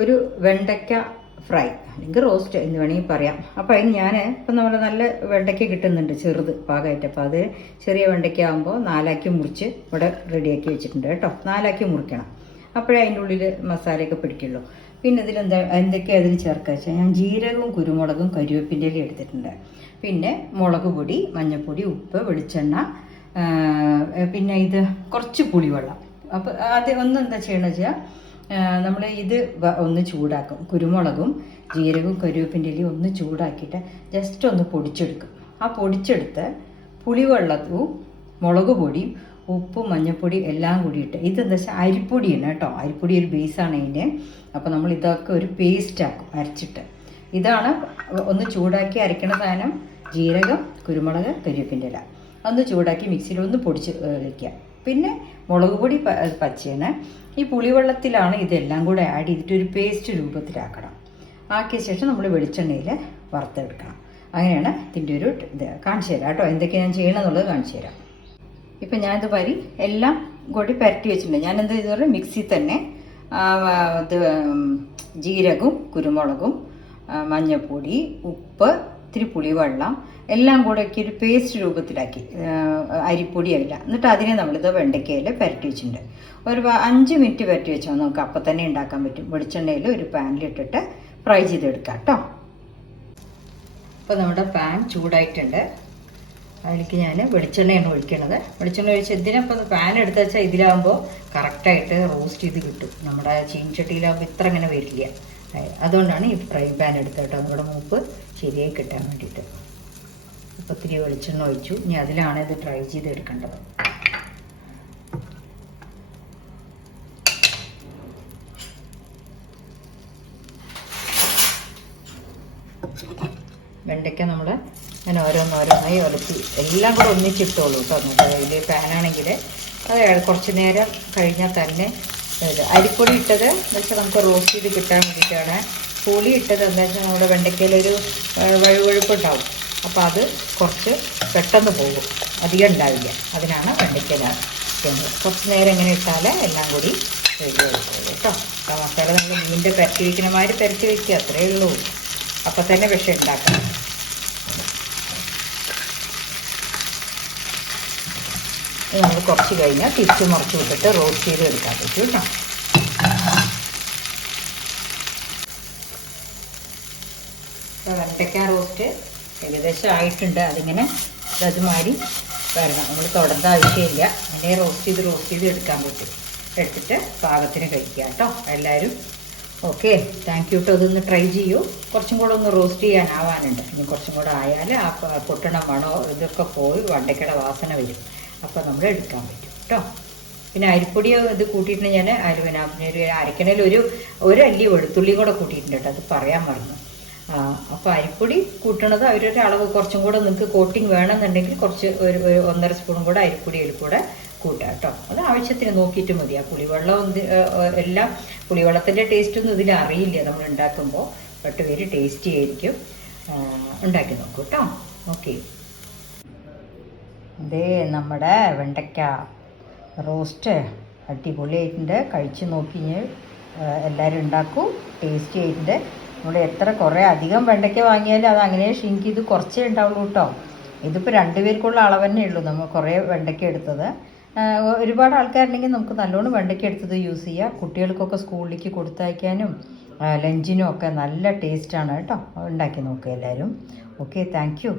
ഒരു വെണ്ടയ്ക്ക ഫ്രൈ അല്ലെങ്കിൽ റോസ്റ്റ് എന്ന് വേണമെങ്കിൽ പറയാം. അപ്പോൾ അതിന് ഞാൻ ഇപ്പം നമ്മൾ നല്ല വെണ്ടയ്ക്ക കിട്ടുന്നുണ്ട്, ചെറുത് പാകമായിട്ട്. അപ്പോൾ അത് ചെറിയ വെണ്ടയ്ക്ക ആകുമ്പോൾ 4 മുറിച്ച് ഇവിടെ റെഡിയാക്കി വെച്ചിട്ടുണ്ട് കേട്ടോ. 4 മുറിക്കണം, അപ്പോഴേ അതിൻ്റെ ഉള്ളിൽ മസാലയൊക്കെ പിടിക്കുള്ളൂ. പിന്നെ എന്തൊക്കെയാണ് അതിൽ ചേർക്കുക വെച്ചാൽ ഞാൻ ജീരകവും കുരുമുളകും കരിവേപ്പിൻ്റെ ഇലയും എടുത്തിട്ടുണ്ട്. പിന്നെ മുളക് പൊടി, മഞ്ഞൾപ്പൊടി, ഉപ്പ്, വെളിച്ചെണ്ണ, പിന്നെ ഇത് കുറച്ച് പുളിവെള്ളം. അപ്പോൾ അത് എന്താ ചെയ്യണമെന്ന് വെച്ചാൽ നമ്മൾ ഇത് ഒന്ന് ചൂടാക്കും. കുരുമുളകും ജീരകവും കരിവേപ്പിൻ്റെ ഇലയും ഒന്ന് ചൂടാക്കിയിട്ട് ജസ്റ്റ് ഒന്ന് പൊടിച്ചെടുക്കും. ആ പൊടിച്ചെടുത്ത് പുളിവെള്ളവും മുളക് പൊടിയും ഉപ്പും മഞ്ഞൾപ്പൊടി എല്ലാം കൂടിയിട്ട്, ഇതെന്താ വെച്ചാൽ അരിപ്പൊടിയാണ് കേട്ടോ. അരിപ്പൊടി ഒരു ബേസാണ് ഇതിൻ്റെ. അപ്പോൾ നമ്മൾ ഇതൊക്കെ ഒരു പേസ്റ്റ് ആക്കും അരച്ചിട്ട്. ഇതാണ് ഒന്ന് ചൂടാക്കി അരയ്ക്കണ സാധനം. ജീരകം, കുരുമുളക്, കരിവേപ്പിൻ്റെ ഇല ഒന്ന് ചൂടാക്കി മിക്സിയിൽ ഒന്ന് പൊടിച്ച് വയ്ക്കുക. പിന്നെ മുളക് പൊടി പച്ചയാണ്. ഈ പുളിവെള്ളത്തിലാണ് ഇതെല്ലാം കൂടെ ആഡ് ചെയ്തിട്ട് ഒരു പേസ്റ്റ് രൂപത്തിലാക്കണം. ആക്കിയ ശേഷം നമ്മൾ വെളിച്ചെണ്ണയിൽ വറുത്തെടുക്കണം. അങ്ങനെയാണ് ഇതിൻ്റെ ഒരു ഇത്. കാണിച്ചു തരാം കേട്ടോ, എന്തൊക്കെയാണ് ഞാൻ ചെയ്യണമെന്നുള്ളത് കാണിച്ചു തരാം. ഇപ്പം ഞാനിത് എല്ലാം കൂടി പരട്ടി വെച്ചിട്ടുണ്ട്. ഞാനെന്താ ഇതുപോലെ മിക്സി തന്നെ ഇത് ജീരകവും കുരുമുളകും മഞ്ഞൾപ്പൊടി, ഉപ്പ്, ഇത്തിരി പുളിവെള്ളം എല്ലാം കൂടെ ഒക്കെ ഒരു പേസ്റ്റ് രൂപത്തിലാക്കി, അരിപ്പൊടിയല്ല. എന്നിട്ട് അതിനെ നമ്മളിത് വെണ്ടയ്ക്കയിൽ പരട്ടി വെച്ചിട്ടുണ്ട്. ഒരു 5 മിനിറ്റ് പരട്ടി വെച്ചാൽ നമുക്ക് അപ്പം തന്നെ ഉണ്ടാക്കാൻ പറ്റും. വെളിച്ചെണ്ണയിൽ ഒരു പാനിലിട്ടിട്ട് ഫ്രൈ ചെയ്തെടുക്കാം കേട്ടോ. ഇപ്പോൾ നമ്മുടെ പാൻ ചൂടായിട്ടുണ്ട്. അതിലേക്ക് ഞാൻ വെളിച്ചെണ്ണയാണ് ഒഴിക്കണത്. വെളിച്ചെണ്ണ ഒഴിച്ച് ഇതിനപ്പം പാൻ എടുത്ത് വെച്ചാൽ ഇതിലാകുമ്പോൾ കറക്റ്റായിട്ട് റോസ്റ്റ് ചെയ്ത് കിട്ടും. നമ്മുടെ ചീൻചട്ടിയിലാകുമ്പോൾ ഇത്ര അങ്ങനെ വരില്ല. അതുകൊണ്ടാണ് ഈ ഫ്രൈ പാൻ എടുത്തത് കേട്ടോ, നമ്മുടെ മൂപ്പ് ശരിയായി കിട്ടാൻ വേണ്ടിയിട്ട്. അപ്പോൾ ഇത്തിരി വെളിച്ചെണ്ണ ഒഴിച്ചു. ഇനി അതിലാണ് ഇത് ട്രൈ ചെയ്തെടുക്കേണ്ടത്. വെണ്ടയ്ക്ക നമ്മൾ ഞാൻ ഓരോന്നോരോന്നായി ഉലത്തി എല്ലാം കൂടെ ഒന്നിച്ചിട്ടോളൂ കേട്ടോ. അതിൽ പാനാണെങ്കിൽ അത് കുറച്ച് നേരം കഴിഞ്ഞാൽ തന്നെ അരിപ്പൊടി ഇട്ടത് എന്ന് വെച്ചാൽ നമുക്ക് റോസ്റ്റ് ചെയ്ത് കിട്ടാൻ വേണ്ടിയിട്ടാണ്. പുളി ഇട്ടത് എന്താ വെച്ചാൽ നമ്മുടെ വെണ്ടയ്ക്കയിലൊരു വഴുവഴുപ്പ് ഉണ്ടാവും. അപ്പോൾ അത് കുറച്ച് പെട്ടെന്ന് പോകും, അധികം ഉണ്ടാവില്ല. അതിനാണ് വെണ്ടയ്ക്കയില ചെയ്യുന്നത്. കുറച്ച് നേരം ഇങ്ങനെ ഇട്ടാൽ എല്ലാം കൂടി റെഡി ആയിക്കോളൂ കേട്ടോ. മസാല നമ്മൾ മീനിൻ്റെ പരത്തി വയ്ക്കുന്ന മാതിരി പരത്തി വയ്ക്കുക, അത്രയേ ഉള്ളൂ. അപ്പം തന്നെ വിഷം ഉണ്ടാക്കണം. നമ്മൾ കുറച്ച് കഴിഞ്ഞാൽ തിരിച്ച് മറിച്ച് വിട്ടിട്ട് റോസ്റ്റ് ചെയ്ത് എടുക്കാൻ പറ്റും കേട്ടോ. വെണ്ടയ്ക്ക റോസ്റ്റ് ഏകദേശം ആയിട്ടുണ്ട്. അതിങ്ങനെ അതുമാതിരി വരണം. നമ്മൾ തൊടേണ്ട ആവശ്യമില്ല. അങ്ങനെ റോസ്റ്റ് ചെയ്ത് എടുക്കാൻ പറ്റും. എടുത്തിട്ട് പാകത്തിന് കഴിക്കുക കേട്ടോ എല്ലാവരും. ഓക്കെ, താങ്ക് യു കേട്ടോ. ഇതൊന്ന് ട്രൈ ചെയ്യൂ. കുറച്ചും കൂടെ ഒന്ന് റോസ്റ്റ് ചെയ്യാനാവാനുണ്ട്. ഇനി കുറച്ചും കൂടെ ആയാൽ ആ പൊട്ടണ മണോ ഇതൊക്കെ പോയി വെണ്ടയ്ക്കയുടെ വാസന വരും. അപ്പോൾ നമ്മൾ എടുക്കാൻ പറ്റും കേട്ടോ. പിന്നെ അരിപ്പൊടി ഇത് കൂട്ടിയിട്ടുണ്ട് ഞാൻ. ഒരു അരക്കണയിൽ ഒരു അല്ലി വെളുത്തുള്ളിയും കൂടെ കൂട്ടിയിട്ടുണ്ട് കേട്ടോ, അത് പറയാൻ മറന്നു. അപ്പോൾ അരിപ്പൊടി കൂട്ടണത് അവരൊരു അളവ് കുറച്ചും കൂടെ നിങ്ങൾക്ക് കോട്ടിങ് വേണമെന്നുണ്ടെങ്കിൽ കുറച്ച് ഒരു 1.5 സ്പൂണും കൂടെ അരിപ്പൊടിയിൽ കൂടെ കൂട്ടാം കേട്ടോ. അത് ആവശ്യത്തിന് നോക്കിയിട്ട് മതി. ആ പുളിവെള്ളം എല്ലാം പുളിവെള്ളത്തിൻ്റെ ടേസ്റ്റൊന്നും ഇതിൽ അറിയില്ല നമ്മൾ ഉണ്ടാക്കുമ്പോൾ. ബട്ട് വെരി ടേസ്റ്റി ആയിരിക്കും. ഉണ്ടാക്കി നോക്കൂ കേട്ടോ. ഓക്കെ, ഇതേ നമ്മുടെ വെണ്ടയ്ക്ക റോസ്റ്റ് അടിപൊളിയായിട്ടുണ്ട്. കഴിച്ച് നോക്കി എല്ലാവരും ഉണ്ടാക്കൂ. ടേസ്റ്റി ആയിട്ടുണ്ട്. നമ്മൾ കുറേ അധികം വെണ്ടയ്ക്ക വാങ്ങിയാലും അത് അങ്ങനെ ഷിങ്ക് ചെയ്ത് കുറച്ചേ ഉണ്ടാവുള്ളൂ കേട്ടോ. ഇതിപ്പോൾ 2 പേർക്കുള്ള അളവ് തന്നെ ഉള്ളൂ. നമ്മൾ കുറേ വെണ്ടയ്ക്ക എടുത്തത്. ഒരുപാട് ആൾക്കാരുണ്ടെങ്കിൽ നമുക്ക് നല്ലോണം വെണ്ടയ്ക്ക എടുത്തത് യൂസ് ചെയ്യാം. കുട്ടികൾക്കൊക്കെ സ്കൂളിലേക്ക് കൊടുത്തയക്കാനും ലഞ്ചിനും ഒക്കെ നല്ല ടേസ്റ്റാണ് കേട്ടോ. ഉണ്ടാക്കി നോക്കുക എല്ലാവരും. Okay, thank you.